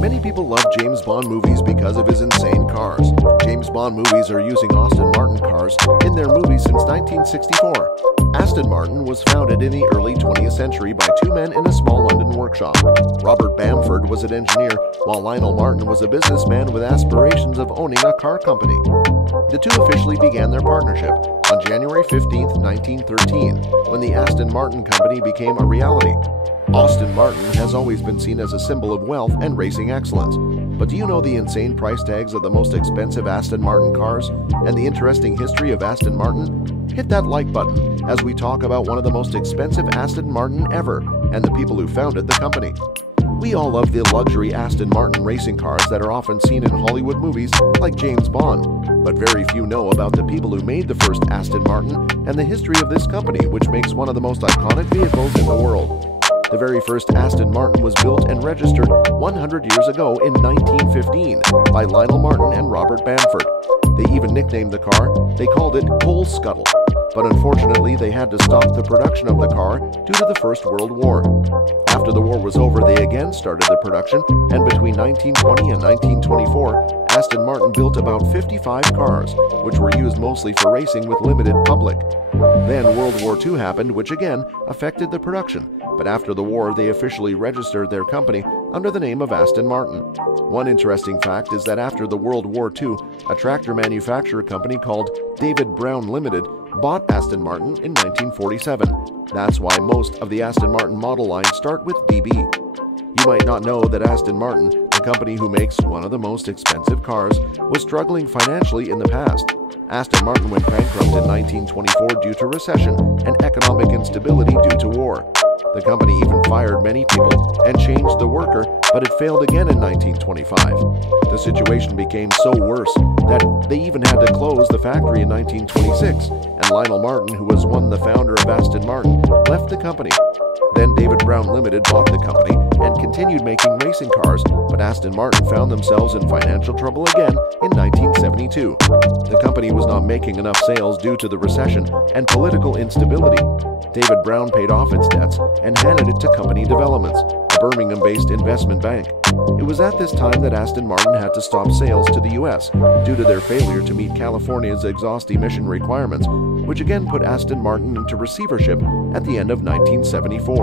Many people love James Bond movies because of his insane cars. James Bond movies are using Aston Martin cars in their movies since 1964. Aston Martin was founded in the early 20th century by two men in a small London workshop. Robert Bamford was an engineer, while Lionel Martin was a businessman with aspirations of owning a car company. The two officially began their partnership on January 15, 1913, when the Aston Martin Company became a reality. Aston Martin has always been seen as a symbol of wealth and racing excellence. But do you know the insane price tags of the most expensive Aston Martin cars and the interesting history of Aston Martin? Hit that like button as we talk about one of the most expensive Aston Martin ever and the people who founded the company. We all love the luxury Aston Martin racing cars that are often seen in Hollywood movies like James Bond, but very few know about the people who made the first Aston Martin and the history of this company, which makes one of the most iconic vehicles in the world. The very first Aston Martin was built and registered 100 years ago in 1915 by Lionel Martin and Robert Bamford. They even nicknamed the car, they called it Coal Scuttle. But unfortunately, they had to stop the production of the car due to the First World War. After the war was over, they again started the production, and between 1920 and 1924, Aston Martin built about 55 cars, which were used mostly for racing with limited public. Then World War II happened, which again affected the production, but after the war they officially registered their company under the name of Aston Martin. One interesting fact is that after the World War II, a tractor manufacturer company called David Brown Limited bought Aston Martin in 1947. That's why most of the Aston Martin model lines start with DB. You might not know that Aston Martin, the company who makes one of the most expensive cars, was struggling financially in the past. Aston Martin went bankrupt in 1924 due to recession and economic instability due to war. The company even fired many people and changed the worker, but it failed again in 1925. The situation became so worse that they even had to close the factory in 1926, and Lionel Martin, who was the founder of Aston Martin, left the company. Then David Brown Limited bought the company and continued making racing cars, but Aston Martin found themselves in financial trouble again in 1972. The company was not making enough sales due to the recession and political instability. David Brown paid off its debts and handed it to Company Developments, a Birmingham-based investment bank. It was at this time that Aston Martin had to stop sales to the US due to their failure to meet California's exhaust emission requirements, which again put Aston Martin into receivership at the end of 1974.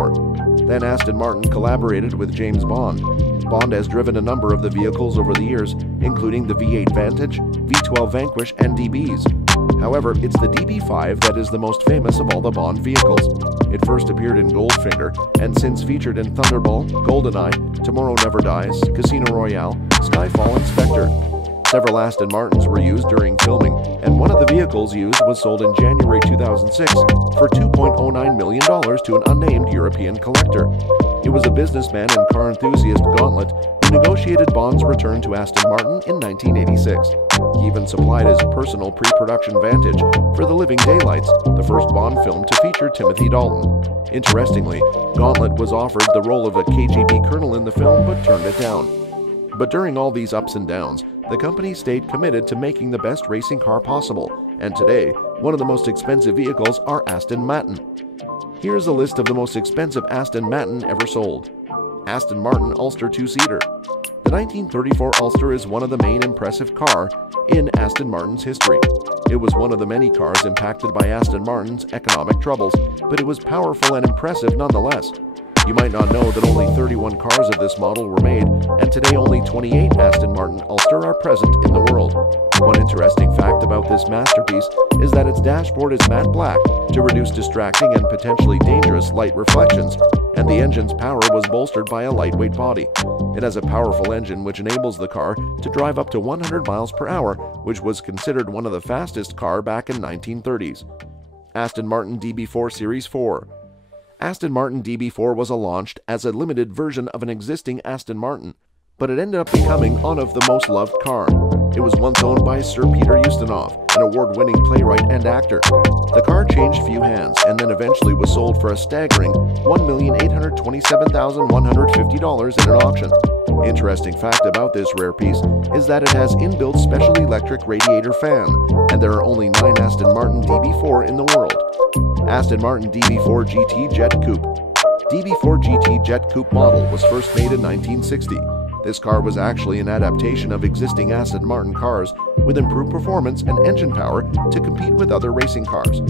Then Aston Martin collaborated with James Bond. Bond has driven a number of the vehicles over the years, including the V8 Vantage, V12 Vanquish, and DBs. However, it's the DB5 that is the most famous of all the Bond vehicles. It first appeared in Goldfinger and since featured in Thunderball, GoldenEye, Tomorrow Never Dies, Casino Royale, Skyfall, and Spectre. Several Aston Martins were used during filming, and one of the vehicles used was sold in January 2006 for $2.09 million to an unnamed European collector. It was a businessman and car enthusiast, Gauntlet, who negotiated Bond's return to Aston Martin in 1986. He even supplied his personal pre-production Vantage for The Living Daylights, the first Bond film to feature Timothy Dalton. Interestingly, Gauntlet was offered the role of a KGB colonel in the film but turned it down. But during all these ups and downs, the company stayed committed to making the best racing car possible, and today, one of the most expensive vehicles are Aston Martin. Here's a list of the most expensive Aston Martin ever sold. Aston Martin Ulster 2-seater. The 1934 Ulster is one of the main impressive car in Aston Martin's history. It was one of the many cars impacted by Aston Martin's economic troubles, but it was powerful and impressive nonetheless. You might not know that only 31 cars of this model were made, and today only 28 Aston Martin Ulster are present in the world. One interesting fact about this masterpiece is that its dashboard is matte black to reduce distracting and potentially dangerous light reflections, and the engine's power was bolstered by a lightweight body. It has a powerful engine which enables the car to drive up to 100 miles per hour, which was considered one of the fastest car back in 1930s. Aston Martin DB4 Series 4. Aston Martin DB4 was launched as a limited version of an existing Aston Martin, but it ended up becoming one of the most loved car. It was once owned by Sir Peter Ustinov, an award-winning playwright and actor. The car changed few hands and then eventually was sold for a staggering $1,827,150 in an auction. Interesting fact about this rare piece is that it has inbuilt special electric radiator fan, and there are only 9 Aston Martin DB4 in the world. Aston Martin DB4 GT Jet Coupe. DB4 GT Jet Coupe model was first made in 1960. This car was actually an adaptation of existing Aston Martin cars with improved performance and engine power to compete with other racing cars.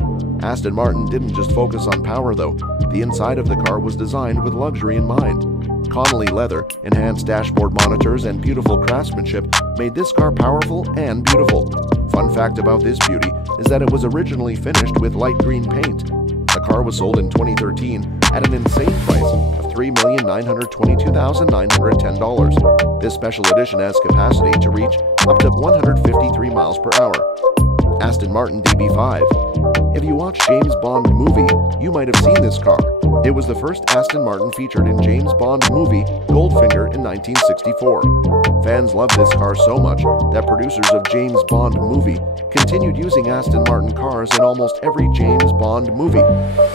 Aston Martin didn't just focus on power though. The inside of the car was designed with luxury in mind. Connolly leather, enhanced dashboard monitors, and beautiful craftsmanship made this car powerful and beautiful. Fun fact about this beauty is that it was originally finished with light green paint. The car was sold in 2013 at an insane price of $3,922,910. This special edition has capacity to reach up to 153 miles per hour. Aston Martin DB5. If you watch James Bond movie, you might have seen this car. It was the first Aston Martin featured in James Bond movie Goldfinger in 1964. Fans loved this car so much that producers of James Bond movie continued using Aston Martin cars in almost every James Bond movie.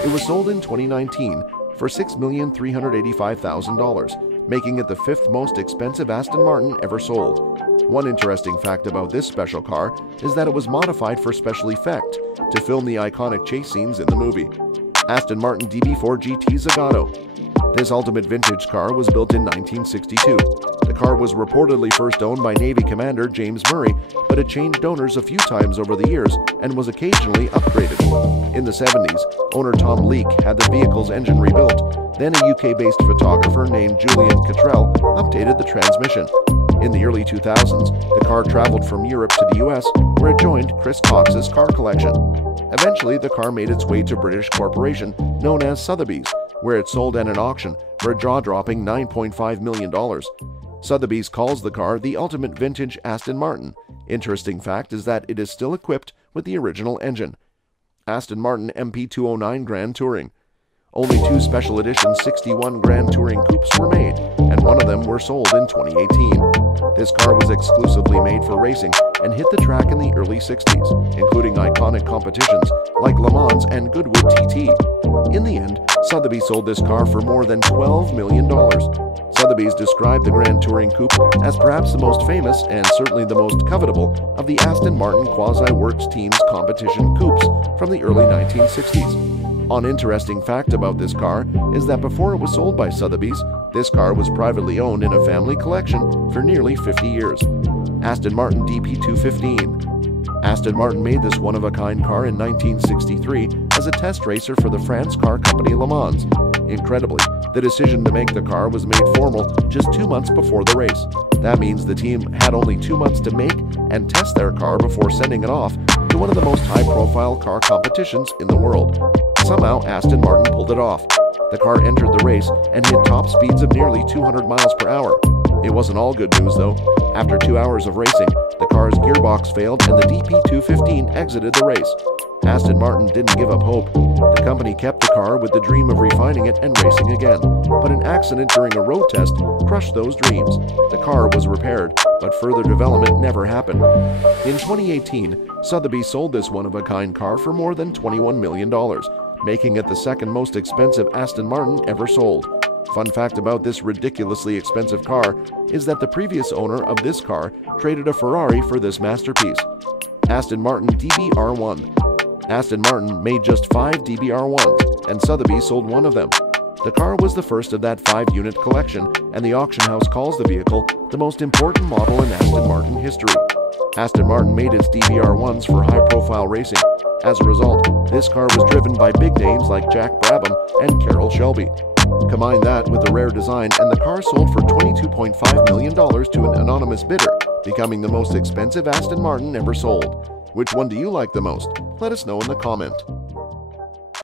It was sold in 2019 for $6,385,000, making it the fifth most expensive Aston Martin ever sold. One interesting fact about this special car is that it was modified for special effect to film the iconic chase scenes in the movie. Aston Martin DB4 GT Zagato. This ultimate vintage car was built in 1962. The car was reportedly first owned by Navy Commander James Murray, but it changed owners a few times over the years and was occasionally upgraded. In the 70s, owner Tom Leake had the vehicle's engine rebuilt. Then a UK-based photographer named Julian Cottrell updated the transmission. In the early 2000s, the car traveled from Europe to the US, where it joined Chris Cox's car collection. Eventually, the car made its way to British corporation known as Sotheby's, where it sold at an auction for a jaw-dropping $9.5 million. Sotheby's calls the car the ultimate vintage Aston Martin. Interesting fact is that it is still equipped with the original engine. Aston Martin MP209 Grand Touring. Only two special edition 61 Grand Touring coupes were made, and one of them were sold in 2018. This car was exclusively made for racing and hit the track in the early 60s, including iconic competitions like Le Mans and Goodwood TT. In the end, Sotheby's sold this car for more than $12 million. Sotheby's described the Grand Touring Coupe as perhaps the most famous and certainly the most covetable of the Aston Martin Quasi-Works Teams competition coupes from the early 1960s. An interesting fact about this car is that before it was sold by Sotheby's, this car was privately owned in a family collection for nearly 50 years. Aston Martin DP215. Aston Martin made this one-of-a-kind car in 1963 as a test racer for the France car company Le Mans. Incredibly, the decision to make the car was made formal just 2 months before the race. That means the team had only 2 months to make and test their car before sending it off to one of the most high-profile car competitions in the world. Somehow, Aston Martin pulled it off. The car entered the race and hit top speeds of nearly 200 miles per hour. It wasn't all good news though. After 2 hours of racing, the car's gearbox failed and the DP215 exited the race. Aston Martin didn't give up hope. The company kept the car with the dream of refining it and racing again, but an accident during a road test crushed those dreams. The car was repaired, but further development never happened. In 2018, Sotheby's sold this one-of-a-kind car for more than $21 million, making it the second most expensive Aston Martin ever sold. Fun fact about this ridiculously expensive car is that the previous owner of this car traded a Ferrari for this masterpiece. Aston Martin DBR1. Aston Martin made just 5 DBR1s, and Sotheby's sold one of them. The car was the first of that 5-unit collection, and the auction house calls the vehicle the most important model in Aston Martin history. Aston Martin made its DBR1s for high-profile racing. As a result, this car was driven by big names like Jack Brabham and Carroll Shelby. Combine that with the rare design and the car sold for $22.5 million to an anonymous bidder, becoming the most expensive Aston Martin ever sold. Which one do you like the most? Let us know in the comment.